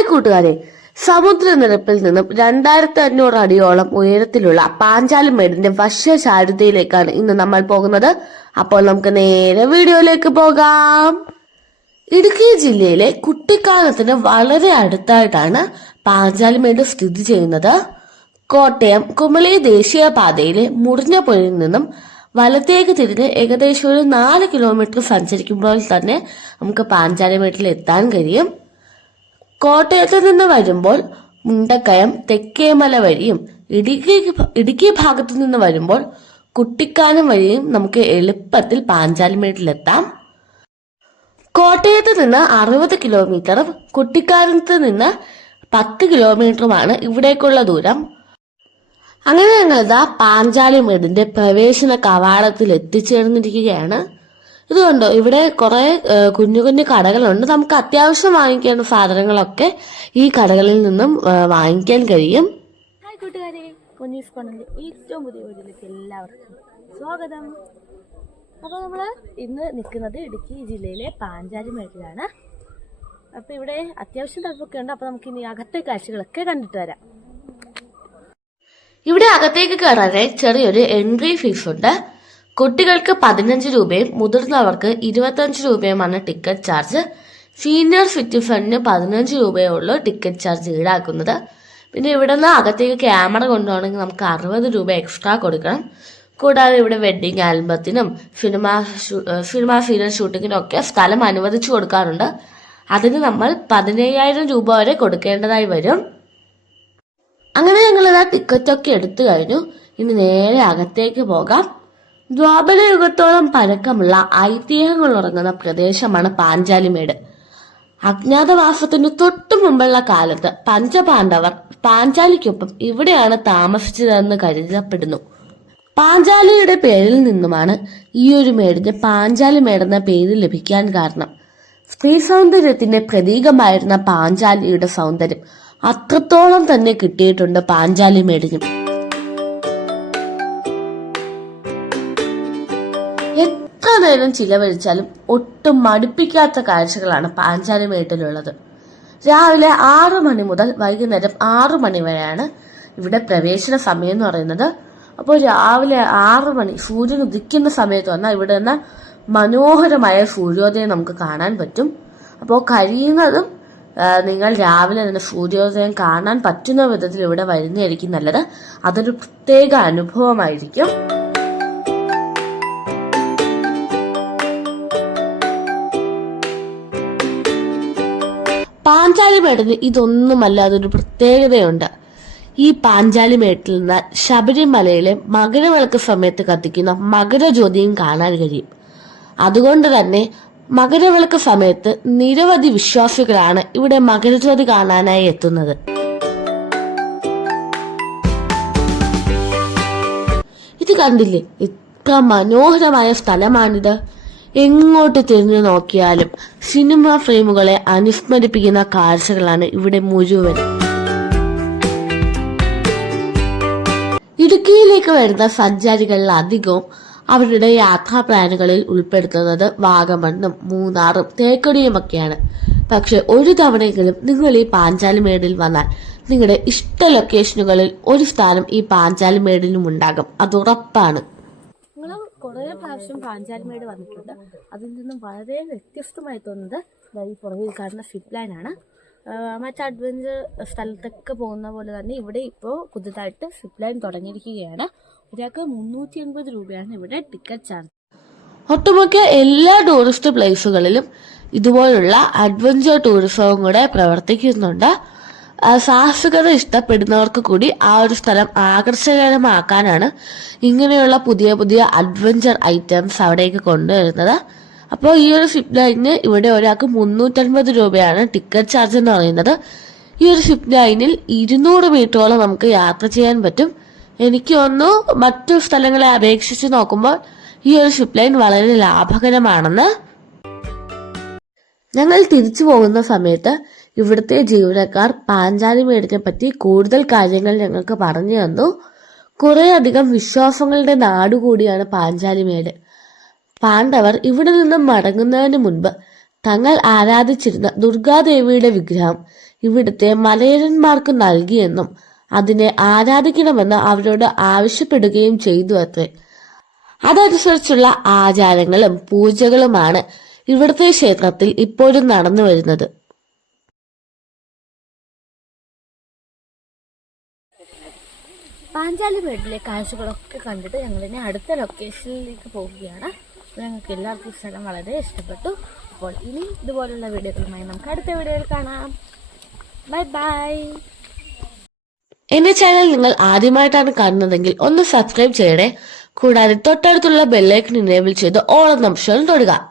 Hi കൂട്ടുകാരെ സമുദ്രനിരപ്പിൽ നിന്നും രണ്ടായിരത്തി അഞ്ഞൂറ് അടിയോളം ഉയരത്തിലുള്ള പാഞ്ചാലിമേടിന്റെ വശ്യചാരുതയിലേക്കാണ് ഇന്ന് നമ്മൾ പോകുന്നത്. അപ്പോൾ നമുക്ക് നേരെ വീഡിയോയിലേക്ക് പോകാം. ഇടുക്കി ജില്ലയിലെ കുട്ടിക്കാലത്തിന് വളരെ അടുത്തായിട്ടാണ് പാഞ്ചാലിമേട് സ്ഥിതി ചെയ്യുന്നത്. കോട്ടയം കുമളി ദേശീയപാതയിലെ മുറിഞ്ഞപുഴയിൽ നിന്നും വലത്തേക്ക് തിരിഞ്ഞ് ഏകദേശം ഒരു നാല് കിലോമീറ്റർ സഞ്ചരിക്കുമ്പോൾ തന്നെ നമുക്ക് പാഞ്ചാലിമേട്ടിൽ എത്താൻ കഴിയും. കോട്ടയത്ത് നിന്ന് വരുമ്പോൾ മുണ്ടക്കയം തെക്കേമല വഴിയും ഇടുക്കി ഇടുക്കി ഭാഗത്തു നിന്ന് വരുമ്പോൾ കുട്ടിക്കാനം വഴിയും നമുക്ക് എളുപ്പത്തിൽ പാഞ്ചാലിമേട്ടിലെത്താം. കോട്ടയത്ത് നിന്ന് അറുപത് കിലോമീറ്ററും കുട്ടിക്കാനത്ത് നിന്ന് പത്ത് കിലോമീറ്ററുമാണ് ഇവിടേക്കുള്ള ദൂരം. അങ്ങനെ ഞങ്ങളിതാ പാഞ്ചാലിമേടിന്റെ പ്രവേശന കവാടത്തിൽ എത്തിച്ചേർന്നിരിക്കുകയാണ് ഇതുകൊണ്ടോ ഇവിടെ കുറെ കുഞ്ഞു കുഞ്ഞു കടകളുണ്ട്. നമുക്ക് അത്യാവശ്യം വാങ്ങിക്കേണ്ട സാധനങ്ങളൊക്കെ ഈ കടകളിൽ നിന്നും വാങ്ങിക്കാൻ കഴിയും. ഹായ് കൂട്ടുകാരെ. ഏറ്റവും പുതിയ വീഡിയോയിലേക്ക് എല്ലാവർക്കും സ്വാഗതം. അപ്പോൾ നമ്മൾ ഇന്ന് നിൽക്കുന്നത് ഇടുക്കി ജില്ലയിലെ പാഞ്ചാലി മേഖലയാണ്. അപ്പോൾ ഇവിടെ അത്യാവശ്യം തണുപ്പൊക്കെ ഉണ്ട്. അപ്പോൾ നമുക്ക് ഇനി അകത്തെ കാഴ്ചകളൊക്കെ കണ്ടിട്ട് വരാം. ഇവിടെ അകത്തേക്ക് കയറാനായി ചെറിയൊരു എൻട്രി ഫീസ് ഉണ്ട്. കുട്ടികൾക്ക് പതിനഞ്ച് രൂപയും മുതിർന്നവർക്ക് ഇരുപത്തഞ്ച് രൂപയുമാണ് ടിക്കറ്റ് ചാർജ്. സീനിയർ സിറ്റിസണിന് പതിനഞ്ച് രൂപയേ ഉള്ളൂ ടിക്കറ്റ് ചാർജ് ഈടാക്കുന്നത്. പിന്നെ ഇവിടെ നിന്ന് അകത്തേക്ക് ക്യാമറ കൊണ്ടുപോകണമെങ്കിൽ നമുക്ക് അറുപത് രൂപ എക്സ്ട്രാ കൊടുക്കണം. കൂടാതെ ഇവിടെ വെഡ്ഡിങ് ആൽബത്തിനും സിനിമ സിനിമ സീരിയൽ ഷൂട്ടിങ്ങിനും ഒക്കെ സ്ഥലം അനുവദിച്ചു കൊടുക്കാറുണ്ട്. അതിന് നമ്മൾ പതിനയ്യായിരം രൂപ വരെ കൊടുക്കേണ്ടതായി വരും. അങ്ങനെ ഞങ്ങൾ ആ ടിക്കറ്റ് ഒക്കെ എടുത്തു കഴിഞ്ഞു. ഇനി നേരെ അകത്തേക്ക് പോകാം. ദ്വാപര യുഗത്തോളം പഴക്കമുള്ള ഐതിഹ്യങ്ങൾ ഉറങ്ങുന്ന പ്രദേശമാണ് പാഞ്ചാലിമേട്. അജ്ഞാതവാസത്തിന് തൊട്ടു മുമ്പുള്ള കാലത്ത് പഞ്ചപാണ്ഡവർ പാഞ്ചാലിക്കൊപ്പം ഇവിടെയാണ് താമസിച്ചതെന്ന് കരുതപ്പെടുന്നു. പാഞ്ചാലിയുടെ പേരിൽ നിന്നുമാണ് ഈ ഒരു മേടിന് പാഞ്ചാലി മേടെന്ന പേര് ലഭിക്കാൻ കാരണം. സ്ത്രീ സൗന്ദര്യത്തിന്റെ പ്രതീകമായിരുന്ന പാഞ്ചാലിയുടെ സൗന്ദര്യം അത്രത്തോളം തന്നെ കിട്ടിയിട്ടുണ്ട് പാഞ്ചാലി മേടിനും നേരം ചിലവഴിച്ചാലും ഒട്ടും മടുപ്പിക്കാത്ത കാഴ്ചകളാണ് പാഞ്ചാലി മേട്ടിലുള്ളത് രാവിലെ ആറു മണി മുതൽ വൈകുന്നേരം ആറു മണി വരെയാണ് ഇവിടെ പ്രവേശന സമയം എന്ന് പറയുന്നത്. അപ്പോൾ രാവിലെ ആറു മണി സൂര്യൻ ഉദിക്കുന്ന സമയത്ത് വന്നാൽ ഇവിടെ നിന്ന് മനോഹരമായ സൂര്യോദയം നമുക്ക് കാണാൻ പറ്റും. അപ്പോൾ കഴിയുന്നതും നിങ്ങൾ രാവിലെ തന്നെ സൂര്യോദയം കാണാൻ പറ്റുന്ന വിധത്തിൽ ഇവിടെ വരുന്നതായിരിക്കും നല്ലത്. അതൊരു പ്രത്യേക അനുഭവമായിരിക്കും. പാഞ്ചാലിമേട്ടിന് ഇതൊന്നുമല്ലാതെ ഒരു പ്രത്യേകതയുണ്ട്. ഈ പാഞ്ചാലിമേട്ടിൽ നിന്ന് ശബരിമലയിലെ മകരവിളക്ക് സമയത്ത് കത്തിക്കുന്ന മകരജ്യോതിയും കാണാൻ കഴിയും. അതുകൊണ്ട് തന്നെ മകരവിളക്ക് സമയത്ത് നിരവധി വിശ്വാസികളാണ് ഇവിടെ മകരജ്യോതി കാണാനായി എത്തുന്നത്. ഇത് കണ്ടില്ലേ? ഇത്ര മനോഹരമായ സ്ഥലമാണിത്. എങ്ങോട്ട് തിരിഞ്ഞു നോക്കിയാലും സിനിമ ഫ്രെയിമുകളെ അനുസ്മരിപ്പിക്കുന്ന കാഴ്ചകളാണ് ഇവിടെ മുഴുവൻ. ഇടുക്കിയിലേക്ക് വരുന്ന സഞ്ചാരികളിൽ അധികവും അവരുടെ യാത്രാ പ്ലാനുകളിൽ ഉൾപ്പെടുത്തുന്നത് വാഗമണ്ണും മൂന്നാറും തേക്കടിയുമൊക്കെയാണ്. പക്ഷെ ഒരു തവണയെങ്കിലും നിങ്ങൾ ഈ പാഞ്ചാലിമേടിൽ വന്നാൽ നിങ്ങളുടെ ഇഷ്ട ലൊക്കേഷനുകളിൽ ഒരു സ്ഥാനം ഈ പാഞ്ചാലിമേടിലും ഉണ്ടാകും. അത് ഉറപ്പാണ്. കുറേ പ്രാവശ്യം പാഞ്ചാലിമേട് വന്നിട്ടുണ്ട്. അതിൽ നിന്നും വളരെ വ്യത്യസ്തമായി തോന്നുന്നത് ഈ പുറകിൽ കാണുന്ന സിപ്പ് ആണ്. മറ്റ് അഡ്വഞ്ചർ സ്ഥലത്തൊക്കെ പോകുന്ന പോലെ തന്നെ ഇവിടെ ഇപ്പോൾ പുതുതായിട്ട് സിപ്പ് ലൈൻ തുടങ്ങിയിരിക്കുകയാണ്. ഒരാൾക്ക് മുന്നൂറ്റി എൺപത് രൂപയാണ് ഇവിടെ ടിക്കറ്റ് ചാർജ്. ഒട്ടുമിക്ക എല്ലാ ടൂറിസ്റ്റ് പ്ലേസുകളിലും ഇതുപോലുള്ള അഡ്വഞ്ചർ ടൂറിസവും കൂടെ പ്രവർത്തിക്കുന്നുണ്ട്. സാഹസികത ഇഷ്ടപ്പെടുന്നവർക്ക് കൂടി ആ ഒരു സ്ഥലം ആകർഷകരമാക്കാനാണ് ഇങ്ങനെയുള്ള പുതിയ പുതിയ അഡ്വഞ്ചർ ഐറ്റംസ് അവിടേക്ക് കൊണ്ടുവരുന്നത്. അപ്പോൾ ഈ ഒരു സിപ്പ് ലൈനിന് ഇവിടെ ഒരാൾക്ക് മുന്നൂറ്റൻപത് രൂപയാണ് ടിക്കറ്റ് ചാർജ് എന്ന് പറയുന്നത്. ഈ ഒരു സിപ്പ് ലൈനിൽ ഇരുന്നൂറ് മീറ്ററോളം നമുക്ക് യാത്ര ചെയ്യാൻ പറ്റും. എനിക്ക് തോന്നുന്നു മറ്റു സ്ഥലങ്ങളെ അപേക്ഷിച്ച് നോക്കുമ്പോൾ ഈ ഒരു സിപ്പ് ലൈൻ വളരെ ലാഭകരമാണെന്ന്. ഞങ്ങൾ തിരിച്ചു പോകുന്ന സമയത്ത് ഇവിടുത്തെ ജീവനക്കാർ പാഞ്ചാലി മേടിനെ പറ്റി കൂടുതൽ കാര്യങ്ങൾ ഞങ്ങൾക്ക് പറഞ്ഞു തന്നു. കുറേയധികം വിശ്വാസങ്ങളുടെ നാട് കൂടിയാണ് പാഞ്ചാലിമേട് പാണ്ഡവർ ഇവിടെ നിന്നും മടങ്ങുന്നതിന് മുൻപ് തങ്ങൾ ആരാധിച്ചിരുന്ന ദുർഗാദേവിയുടെ വിഗ്രഹം ഇവിടുത്തെ മലയരന്മാർക്ക് നൽകിയെന്നും അതിനെ ആരാധിക്കണമെന്ന് അവരോട് ആവശ്യപ്പെടുകയും ചെയ്തു അത്രേ. അതനുസരിച്ചുള്ള ആചാരങ്ങളും പൂജകളുമാണ് ഇവിടുത്തെ ക്ഷേത്രത്തിൽ ഇപ്പോഴും നടന്നു വരുന്നത്. പാഞ്ചാലിമേടിലെ കാഴ്ചകളൊക്കെ കണ്ടിട്ട് ഞങ്ങൾ ഇനി അടുത്ത ലൊക്കേഷനിലേക്ക് പോവുകയാണ്. ഞങ്ങൾക്ക് എല്ലാവർക്കും സ്ഥലം വളരെ ഇഷ്ടപ്പെട്ടു. അപ്പോൾ ഇനി ഇതുപോലുള്ള വീഡിയോകളുമായി നമുക്ക് അടുത്ത വീഡിയോയിൽ കാണാം. ബൈ ബൈ എന്റെ ചാനൽ നിങ്ങൾ ആദ്യമായിട്ടാണ് കാണുന്നതെങ്കിൽ ഒന്ന് സബ്സ്ക്രൈബ് ചെയ്യണേ. കൂടാതെ തൊട്ടടുത്തുള്ള ബെല്ലൈക്കൺ ഇനേബിൾ ചെയ്ത് ഓളം ഓപ്ഷൻ തൊടുക.